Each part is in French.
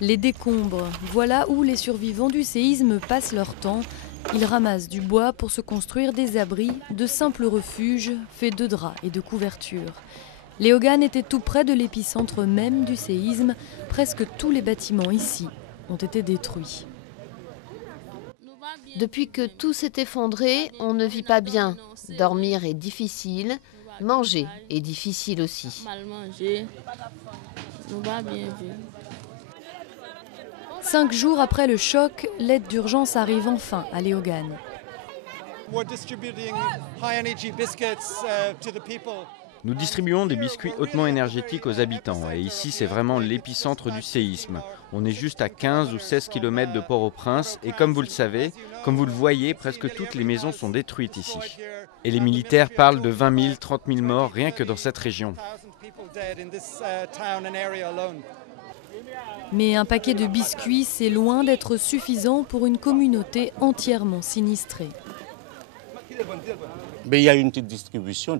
Les décombres, voilà où les survivants du séisme passent leur temps. Ils ramassent du bois pour se construire des abris, de simples refuges faits de draps et de couvertures. Léogâne était tout près de l'épicentre même du séisme. Presque tous les bâtiments ici ont été détruits. Depuis que tout s'est effondré, on ne vit pas bien. Dormir est difficile, manger est difficile aussi. 5 jours après le choc, l'aide d'urgence arrive enfin à Léogâne. Nous distribuons des biscuits hautement énergétiques aux habitants et ici c'est vraiment l'épicentre du séisme. On est juste à 15 ou 16 km de Port-au-Prince et comme vous le savez, comme vous le voyez, presque toutes les maisons sont détruites ici. Et les militaires parlent de 20 000, 30 000 morts rien que dans cette région. Mais un paquet de biscuits, c'est loin d'être suffisant pour une communauté entièrement sinistrée. Mais il y a une petite distribution,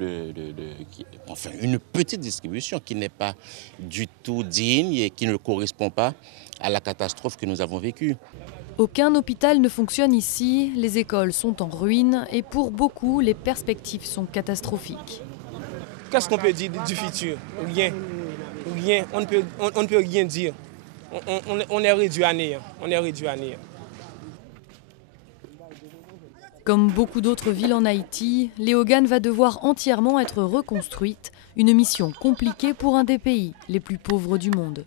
une petite distribution qui n'est pas du tout digne et qui ne correspond pas à la catastrophe que nous avons vécue. Aucun hôpital ne fonctionne ici, les écoles sont en ruine et pour beaucoup, les perspectives sont catastrophiques. Qu'est-ce qu'on peut dire du futur? Rien. Rien. On ne peut rien dire. On est réduit à néant. On est réduit à néant. Comme beaucoup d'autres villes en Haïti, Léogâne va devoir entièrement être reconstruite, une mission compliquée pour un des pays les plus pauvres du monde.